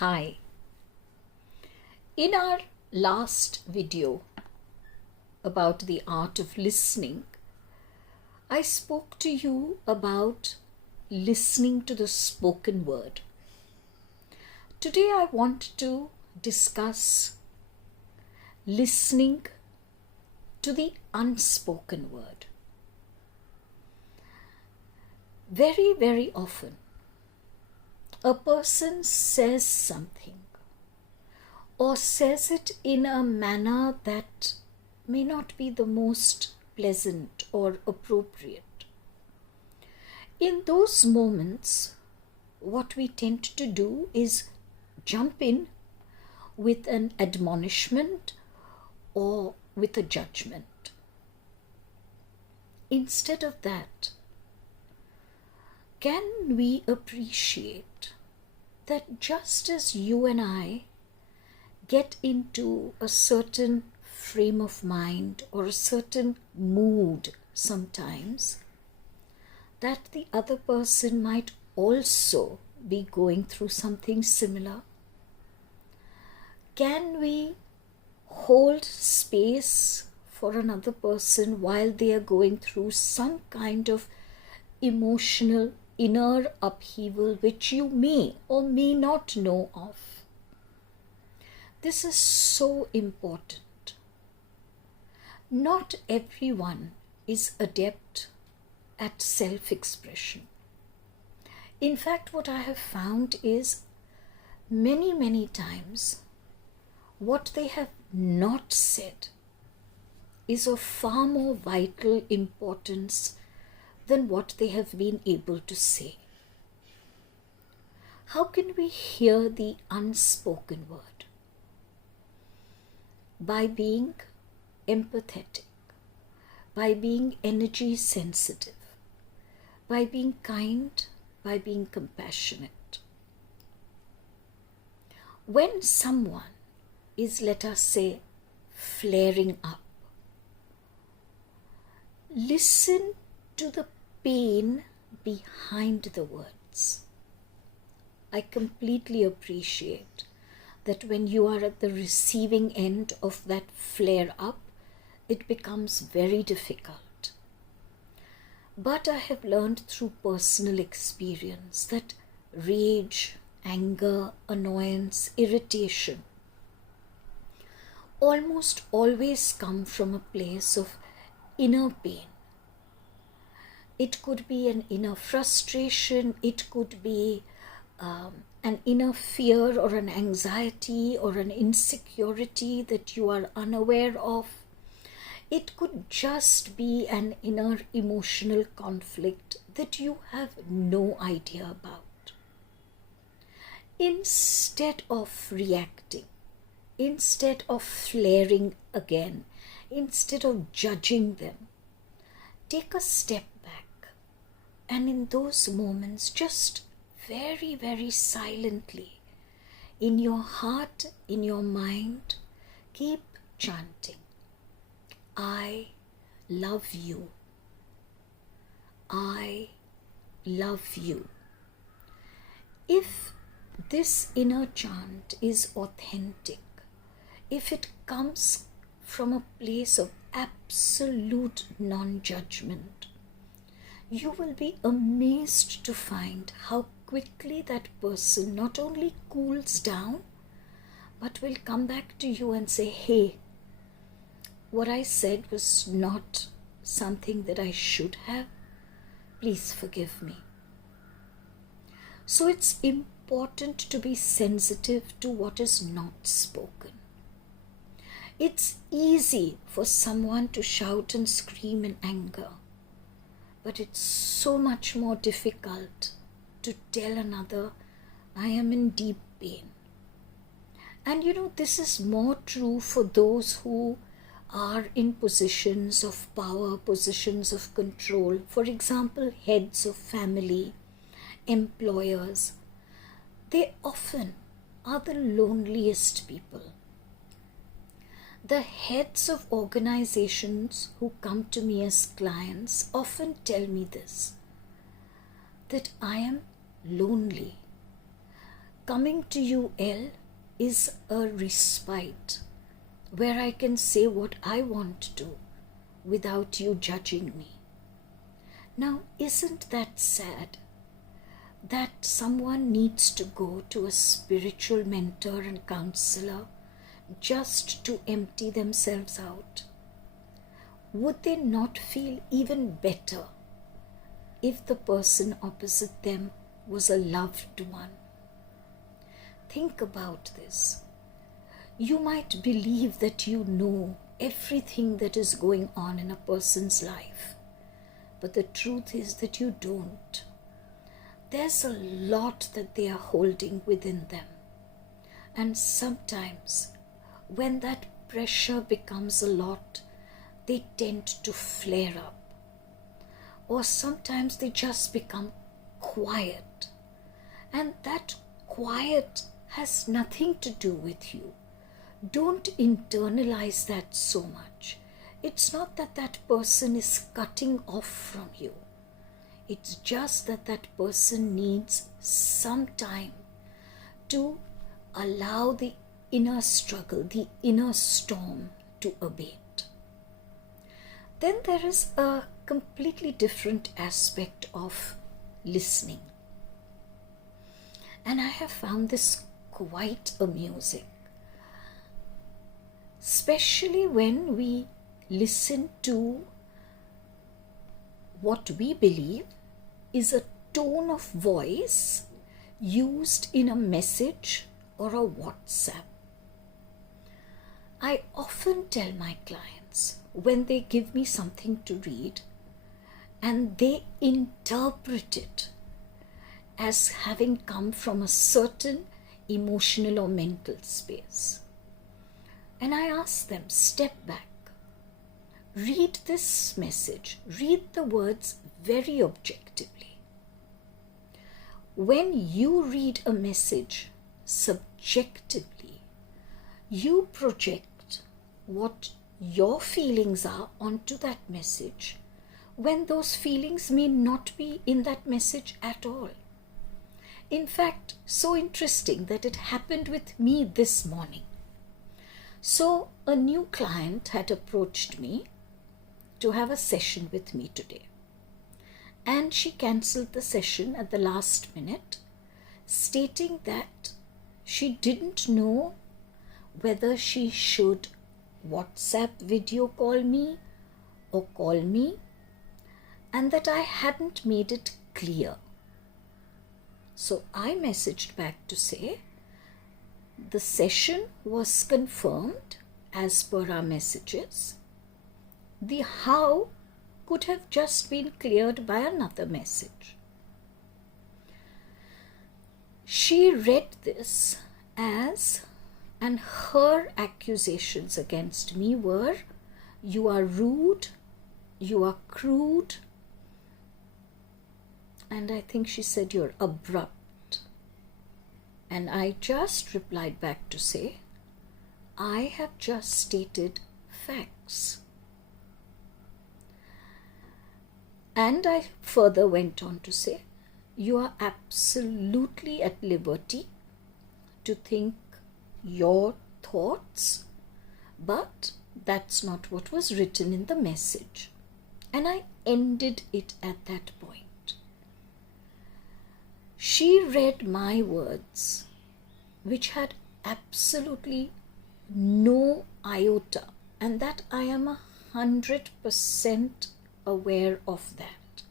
Hi. In our last video about the art of listening, I spoke to you about listening to the spoken word. Today I want to discuss listening to the unspoken word. Very, very often, a person says something or says it in a manner that may not be the most pleasant or appropriate. In those moments, what we tend to do is jump in with an admonishment or with a judgment. Instead of that, can we appreciate that just as you and I get into a certain frame of mind or a certain mood sometimes, that the other person might also be going through something similar? Can we hold space for another person while they are going through some kind of emotional inner upheaval which you may or may not know of? This is so important. Not everyone is adept at self-expression. In fact, what I have found is many times what they have not said is of far more vital importance than what they have been able to say. How can we hear the unspoken word? By being empathetic, by being energy sensitive, by being kind, by being compassionate. When someone is, let us say, flaring up, listen to the pain behind the words. I completely appreciate that when you are at the receiving end of that flare up, it becomes very difficult. But I have learned through personal experience that rage, anger, annoyance, irritation almost always come from a place of inner pain. It could be an inner frustration, it could be an inner fear or an anxiety or an insecurity that you are unaware of. It could just be an inner emotional conflict that you have no idea about. Instead of reacting, instead of flaring again, instead of judging them, take a step back. And in those moments, just very silently, in your heart, in your mind, keep chanting, I love you. I love you. If this inner chant is authentic, if it comes from a place of absolute non-judgment, you will be amazed to find how quickly that person not only cools down, but will come back to you and say, hey, what I said was not something that I should have. Please forgive me. So it's important to be sensitive to what is not spoken. It's easy for someone to shout and scream in anger, but it's so much more difficult to tell another, I am in deep pain. And this is more true for those who are in positions of power, positions of control. For example, heads of family, employers. They often are the loneliest people. The heads of organizations who come to me as clients often tell me this, that I am lonely. coming to you, Elle, is a respite where I can say what I want to without you judging me. Now, isn't that sad that someone needs to go to a spiritual mentor and counselor just to empty themselves out? Would they not feel even better if the person opposite them was a loved one? Think about this. You might believe that you know everything that is going on in a person's life, but the truth is that you don't. There's a lot that they are holding within them, and sometimes when that pressure becomes a lot, they tend to flare up, or sometimes they just become quiet, and that quiet has nothing to do with you. Don't internalize that so much. It's not that that person is cutting off from you. It's just that that person needs some time to allow the inner struggle, the inner storm to abate. Then there is a completely different aspect of listening. And I have found this quite amusing, especially when we listen to what we believe is a tone of voice used in a message or a WhatsApp. I often tell my clients when they give me something to read and they interpret it as having come from a certain emotional or mental space. And I ask them, step back, read this message, read the words very objectively. When you read a message subjectively, you project what your feelings are onto that message when those feelings may not be in that message at all. In fact, so interesting that it happened with me this morning. So a new client had approached me to have a session with me today. And she cancelled the session at the last minute, stating that she didn't know whether she should WhatsApp video call me or call me, and that I hadn't made it clear. So I messaged back to say the session was confirmed as per our messages. The how could have just been cleared by another message. She read this as, and her accusations against me were, you are rude, you are crude, and I think she said you're abrupt. And I just replied back to say, I have just stated facts. And I further went on to say, you are absolutely at liberty to think your thoughts, but that's not what was written in the message. And I ended it at that point. She read my words, which had absolutely no iota, and that I am 100% aware of that,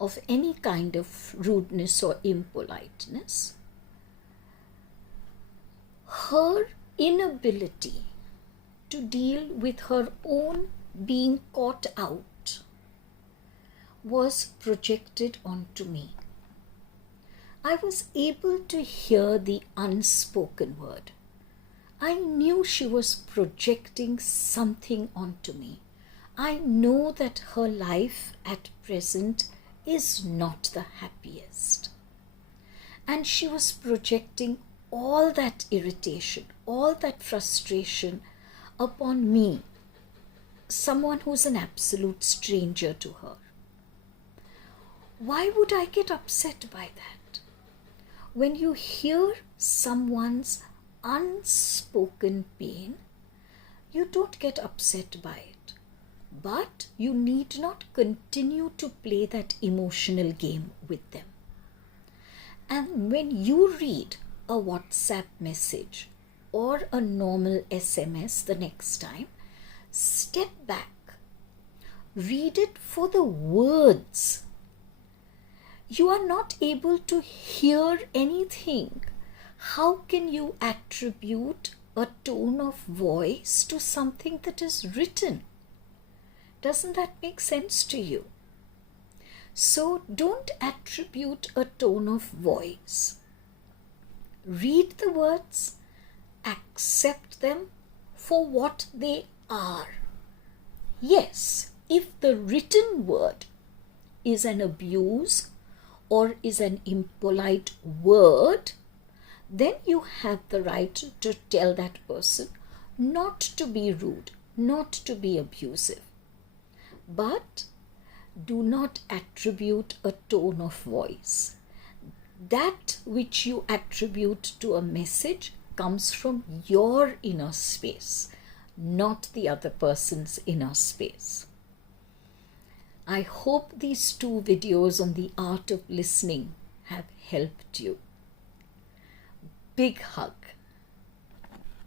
of any kind of rudeness or impoliteness. Her inability to deal with her own being caught out was projected onto me. I was able to hear the unspoken word. I knew she was projecting something onto me. I know that her life at present is not the happiest. And she was projecting all that irritation, all that frustration upon me, someone who's an absolute stranger to her. Why would I get upset by that? When you hear someone's unspoken pain, you don't get upset by it. But you need not continue to play that emotional game with them. And when you read a WhatsApp message or a normal SMS the next time, step back. Read it for the words. You are not able to hear anything. How can you attribute a tone of voice to something that is written? Doesn't that make sense to you? So don't attribute a tone of voice. Read the words, accept them for what they are. Yes, if the written word is an abuse or is an impolite word, then you have the right to tell that person not to be rude, not to be abusive. But do not attribute a tone of voice. That which you attribute to a message comes from your inner space, not the other person's inner space. I hope these 2 videos on the art of listening have helped you. Big hug.